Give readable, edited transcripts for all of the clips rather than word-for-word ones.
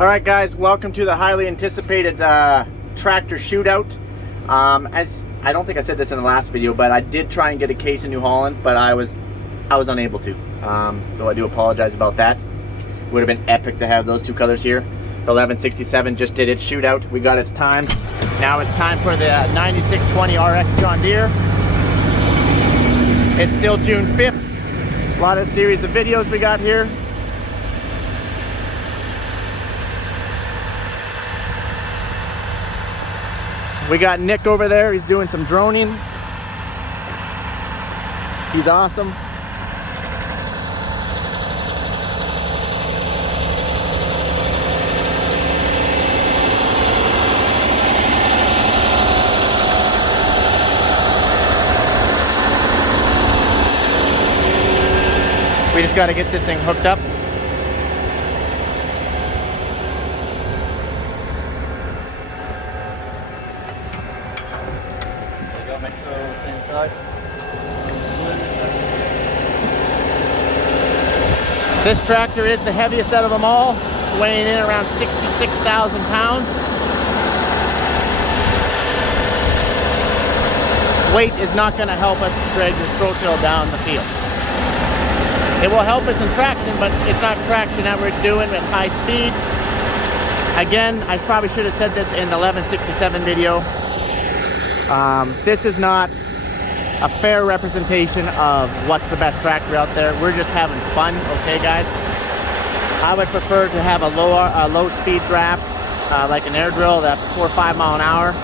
All right, guys, welcome to the highly anticipated tractor shootout. As I don't think I said this in the last video, but I did try and get a case in New Holland, but I was unable to. So I do apologize about that. Would have been epic to have those two colors here. The 1167 just did its shootout. We got its times. Now it's time for the 9620 RX John Deere. It's still June 5th. A lot of series of videos we got here. We got Nick over there. He's doing some droning. He's awesome. We just got to get this thing hooked up. This tractor is the heaviest out of them all, weighing in around 66,000 pounds. Weight is not going to help us drag this Pro-Till down the field. It will help us in traction, but it's not traction that we're doing at high speed. Again, I probably should have said this in the 1167 video. This is not a fair representation of what's the best tractor out there. We're just having fun, okay, guys? I would prefer to have a low speed draft, like an air drill that's 4 or 5 mile an hour.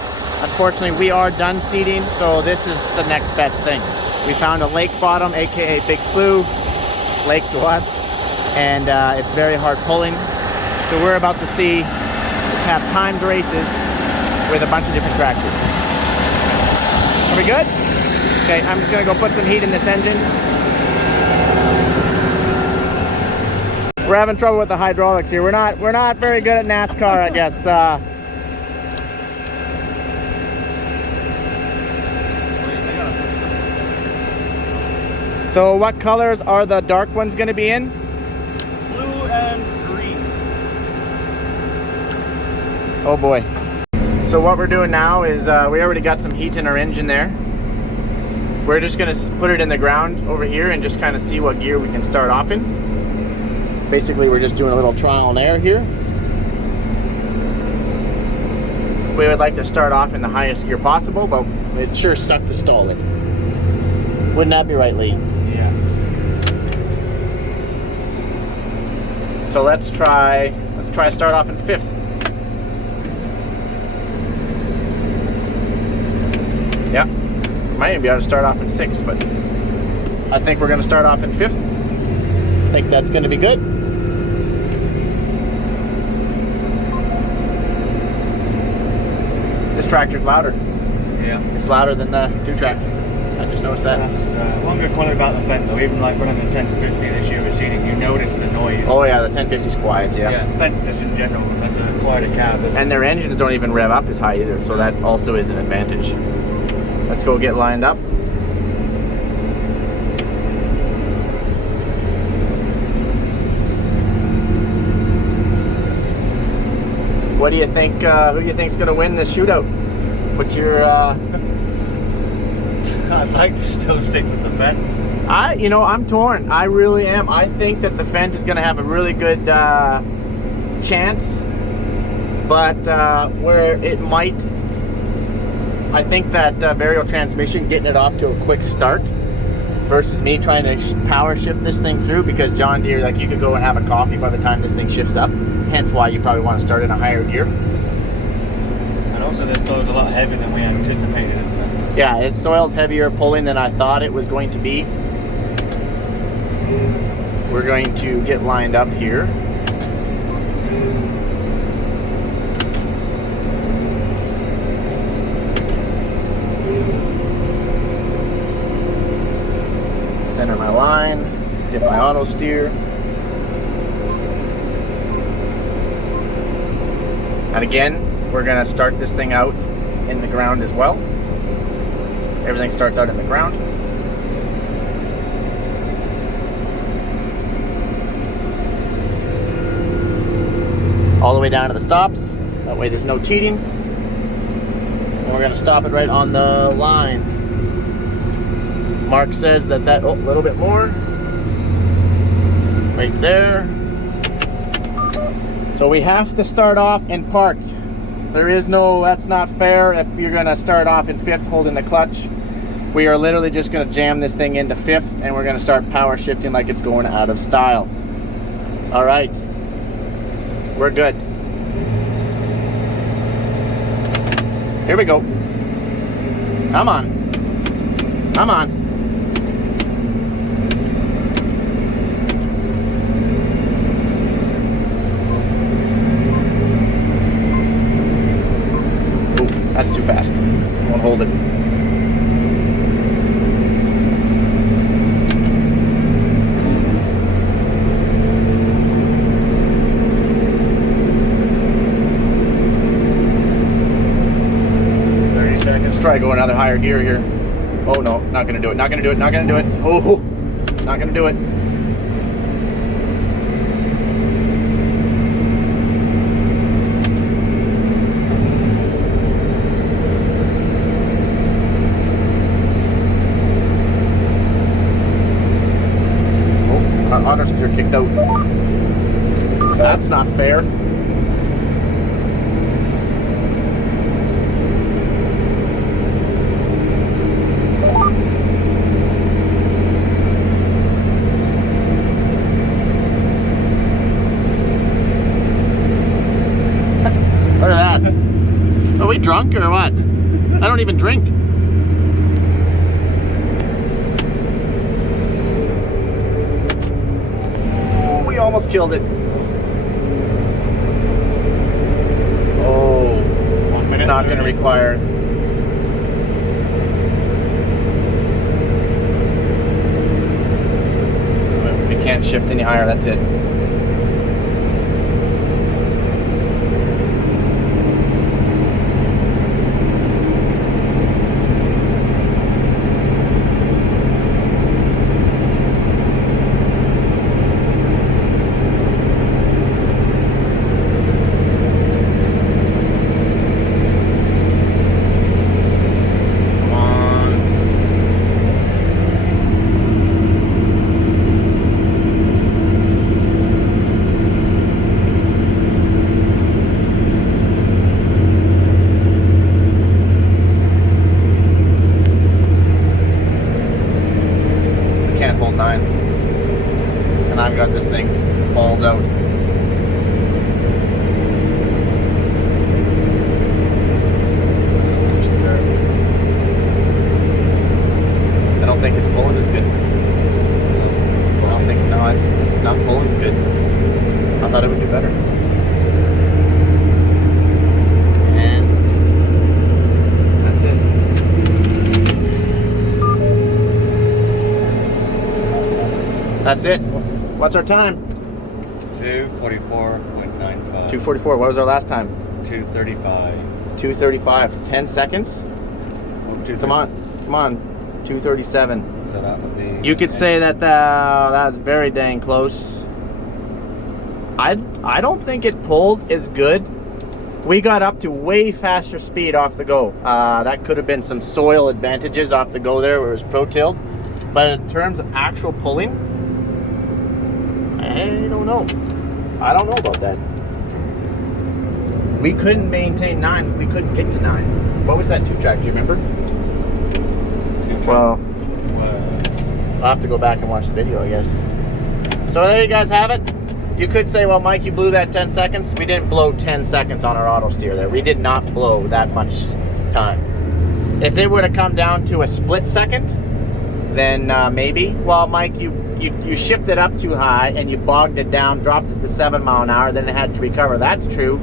Unfortunately, we are done seeding, so this is the next best thing. We found a lake bottom, aka big slough, lake to us, and it's very hard pulling. So we're about to have timed races with a bunch of different tractors. Are we good? Okay, I'm just gonna go put some heat in this engine. We're having trouble with the hydraulics here. We're not very good at NASCAR, I guess. So what colors are the dark ones gonna be in? Blue and green. Oh boy. So what we're doing now is we already got some heat in our engine there. We're just gonna put it in the ground over here and just kind of see what gear we can start off in. Basically, we're just doing a little trial and error here. We would like to start off in the highest gear possible, but it sure sucked to stall it. Wouldn't that be right, Lee? Yes. So let's try start off in 5th. Yeah. Might even be able to start off in 6th, but I think we're going to start off in 5th. I think that's going to be good. This tractor's louder. Yeah. It's louder than the 2-tractor. I just noticed that. That's one good quality about the Fendt though, even like running the 1050 this year with seating, you notice the noise. Oh yeah, the 1050's quiet, yeah. Yeah, Fendt just in general, that's a quieter cab. And their engines don't even rev up as high either, so that also is an advantage. Let's go get lined up. What do you think, who do you think's gonna win this shootout? What's your, I'd like to still stick with the Fendt. I'm torn. I really am. I think that the Fendt is gonna have a really good chance, but where it might, I think that variable transmission, getting it off to a quick start versus me trying to power shift this thing through, because John Deere, like, you could go and have a coffee by the time this thing shifts up. Hence why you probably want to start in a higher gear. And also this soil's a lot heavier than we anticipated, isn't it? Yeah, its soil's heavier pulling than I thought it was going to be. We're going to get lined up here. Center my line, hit my auto steer. And again, we're gonna start this thing out in the ground as well. Everything starts out in the ground. all the way down to the stops. That way there's no cheating. And we're gonna stop it right on the line. Mark says that oh, a little bit more. Right there. So we have to start off in park. There is no, that's not fair if you're gonna start off in fifth holding the clutch. We are literally just gonna jam this thing into fifth and we're gonna start power shifting like it's going out of style. All right, we're good. Here we go. Come on, come on. That's too fast. Won't hold it. Let's try go another higher gear here. Oh no, not gonna do it. Not gonna do it. Not gonna do it. Oh, not gonna do it. Auto steer kicked out. That's not fair. Look at that. Are we drunk or what? I don't even drink. Almost killed it. Oh, it's not going to require. We can't shift any higher. That's it. And I've got this thing balls out. I don't think it's pulling as good. I don't think, no, it's not pulling good. I thought it would do better. And that's it. That's it. What's our time? 2:44.95. 2:44. What was our last time? 2:35. 2:35. 10 seconds? Come on. Come on. 2:37. So that would be... You could say that that's very dang close. I don't think it pulled as good. We got up to way faster speed off the go. That could have been some soil advantages off the go there where it was pro-tilled. But in terms of actual pulling, I don't know. I don't know about that. We couldn't maintain 9. We couldn't get to 9. What was that 2-track? Do you remember? 2-track well, was... I'll have to go back and watch the video, I guess. So there you guys have it. You could say, well, Mike, you blew that 10 seconds. We didn't blow 10 seconds on our auto steer there. We did not blow that much time. If it would have come down to a split second, then maybe. Well, Mike, you shifted up too high and you bogged it down, dropped it to 7 mile an hour, then it had to recover. That's true.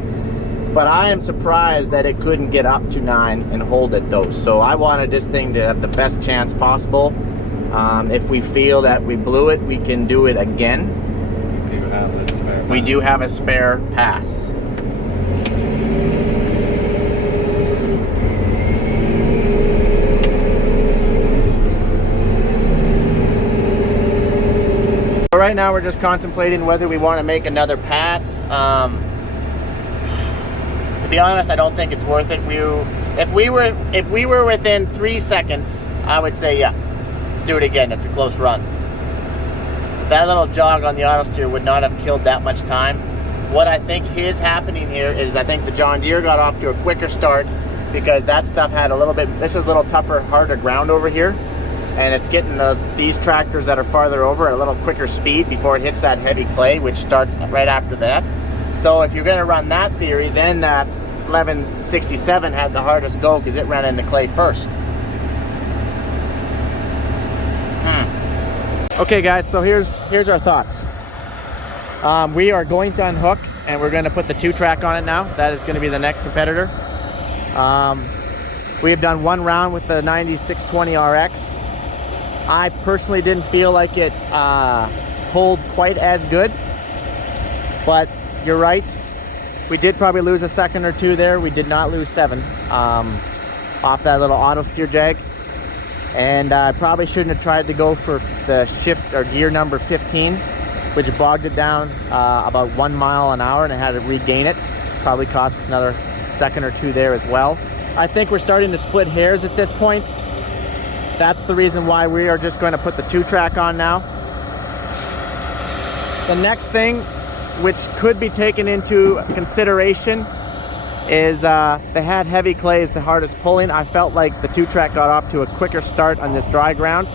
But I am surprised that it couldn't get up to 9 and hold it though. So I wanted this thing to have the best chance possible. If we feel that we blew it, we can do it again. We do have a spare pass. So right now we're just contemplating whether we want to make another pass. be honest, I don't think it's worth it. If we were within 3 seconds, I would say, yeah, let's do it again. It's a close run. That little jog on the auto steer would not have killed that much time. What I think is happening here is I think the John Deere got off to a quicker start because that stuff had a little bit, this is a little tougher, harder ground over here. And it's getting these tractors that are farther over at a little quicker speed before it hits that heavy clay, which starts right after that. So if you're gonna run that theory, then that 1167 had the hardest go because it ran into clay first. Okay guys, so here's our thoughts. We are going to unhook and we're going to put the 2-track on it now. That is going to be the next competitor. We have done one round with the 9620 RX. I personally didn't feel like it pulled quite as good, but you're right. We did probably lose a second or two there. We did not lose 7 off that little auto steer jag. And I probably shouldn't have tried to go for the shift or gear number 15, which bogged it down about 1 mile an hour, and I had to regain it. Probably cost us another second or two there as well. I think we're starting to split hairs at this point. That's the reason why we are just going to put the 2-track on now. The next thing, which could be taken into consideration, is they had heavy clays the hardest pulling. I felt like the 2-track got off to a quicker start on this dry ground.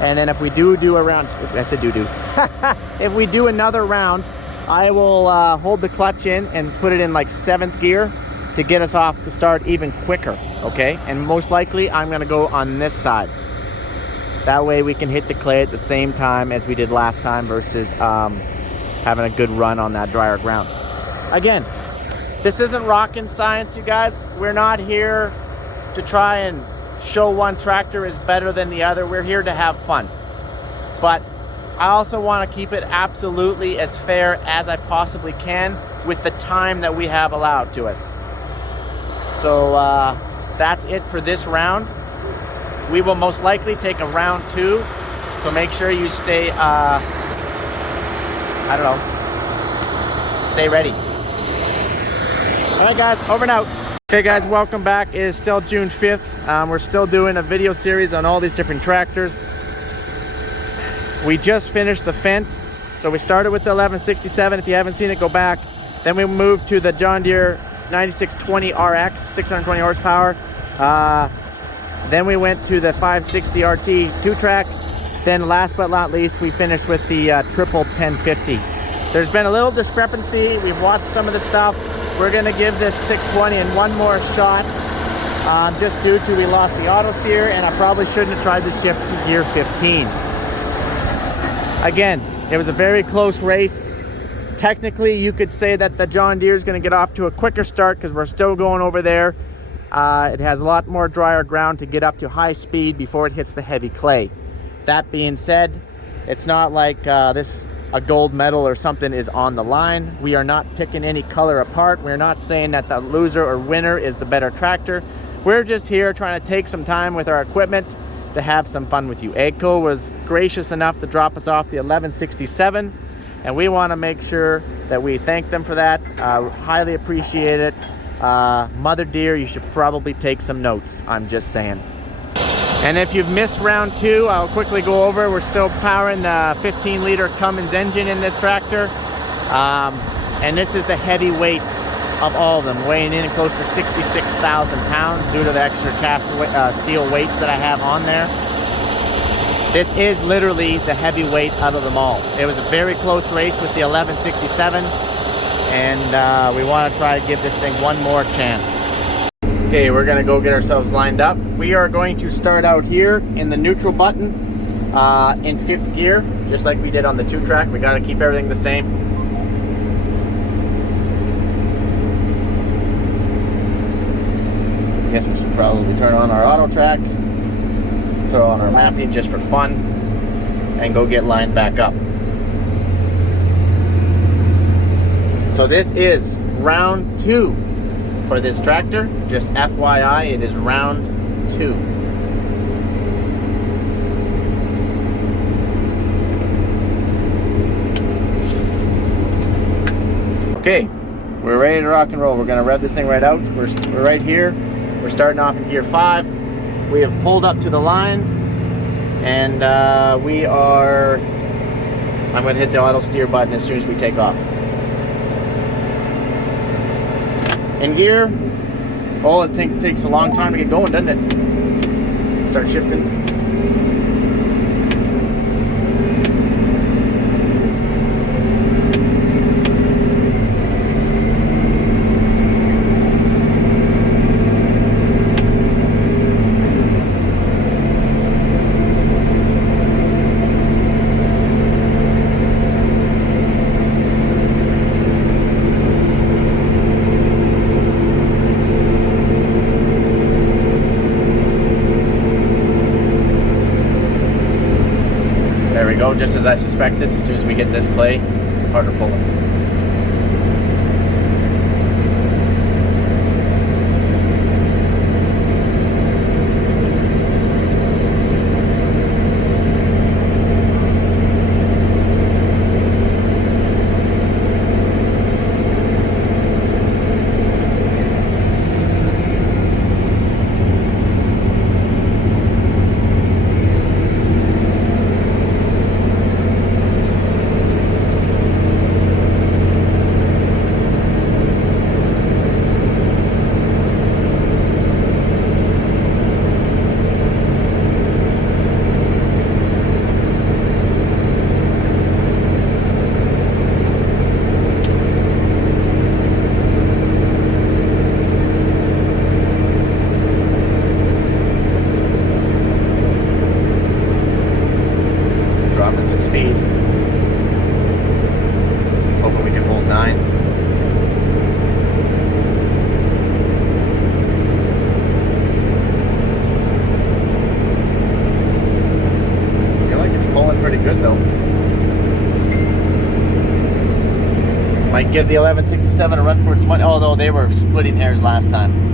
And then if we do a round, I said do. If we do another round, I will hold the clutch in and put it in like 7th gear to get us off to start even quicker, okay? And most likely I'm gonna go on this side. That way we can hit the clay at the same time as we did last time versus having a good run on that drier ground. Again, this isn't rocket science, you guys. We're not here to try and show one tractor is better than the other. We're here to have fun. But I also want to keep it absolutely as fair as I possibly can with the time that we have allowed to us. So that's it for this round. We will most likely take a round 2. So make sure you stay, stay ready. All right guys, over and out. Okay guys, welcome back. It is still June 5th. We're still doing a video series on all these different tractors. We just finished the Fendt. So we started with the 1167. If you haven't seen it, go back. Then we moved to the John Deere 9620 RX, 620 horsepower. Then we went to the 560 RT 2-track. Then last but not least, we finished with the triple 1050. There's been a little discrepancy. We've watched some of the stuff. We're gonna give this 620 and one more shot, just due to we lost the auto steer and I probably shouldn't have tried to shift to gear 15. Again, it was a very close race. Technically, you could say that the John Deere is gonna get off to a quicker start because we're still going over there. It has a lot more drier ground to get up to high speed before it hits the heavy clay. That being said, it's not like a gold medal or something is on the line. We are not picking any color apart. We're not saying that the loser or winner is the better tractor. We're just here trying to take some time with our equipment to have some fun with you. AGCO was gracious enough to drop us off the 1167, and we want to make sure that we thank them for that. Highly appreciate it. Mother Deere, you should probably take some notes. I'm just saying. And if you've missed round 2, I'll quickly go over. We're still powering the 15-liter Cummins engine in this tractor. And this is the heavy weight of all of them, weighing in close to 66,000 pounds due to the extra cast steel weights that I have on there. This is literally the heavy weight out of them all. It was a very close race with the 1167, and we want to try to give this thing one more chance. Okay, we're gonna go get ourselves lined up. We are going to start out here in the neutral button in 5th gear, just like we did on the 2-track. We gotta keep everything the same. I guess we should probably turn on our auto track, throw on our mapping just for fun, and go get lined back up. So this is round 2 for this tractor. Just FYI, it is round 2. Okay, We're ready to rock and roll. We're gonna rev this thing right out. We're right here. We're starting off in gear 5. We have pulled up to the line, and I'm gonna hit the auto steer button as soon as we take off. In gear, it takes a long time to get going, doesn't it? Start shifting. There we go, just as I suspected. As soon as we hit this clay, harder pulling. Dropping some speed. Just hoping we can hold 9. I feel like it's pulling pretty good though. Might give the 1167 a run for its money, although they were splitting hairs last time.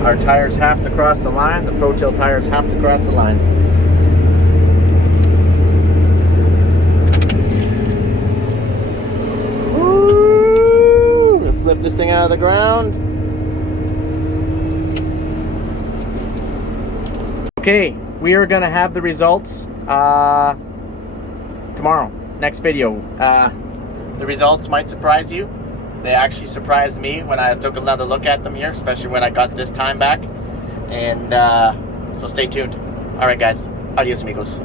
Our tires have to cross the line. The Pro-Till tires have to cross the line. Woo! Let's lift this thing out of the ground. Okay, we are gonna have the results tomorrow. Next video. The results might surprise you. They actually surprised me when I took another look at them here, especially when I got this time back. And so stay tuned. All right, guys. Adios, amigos.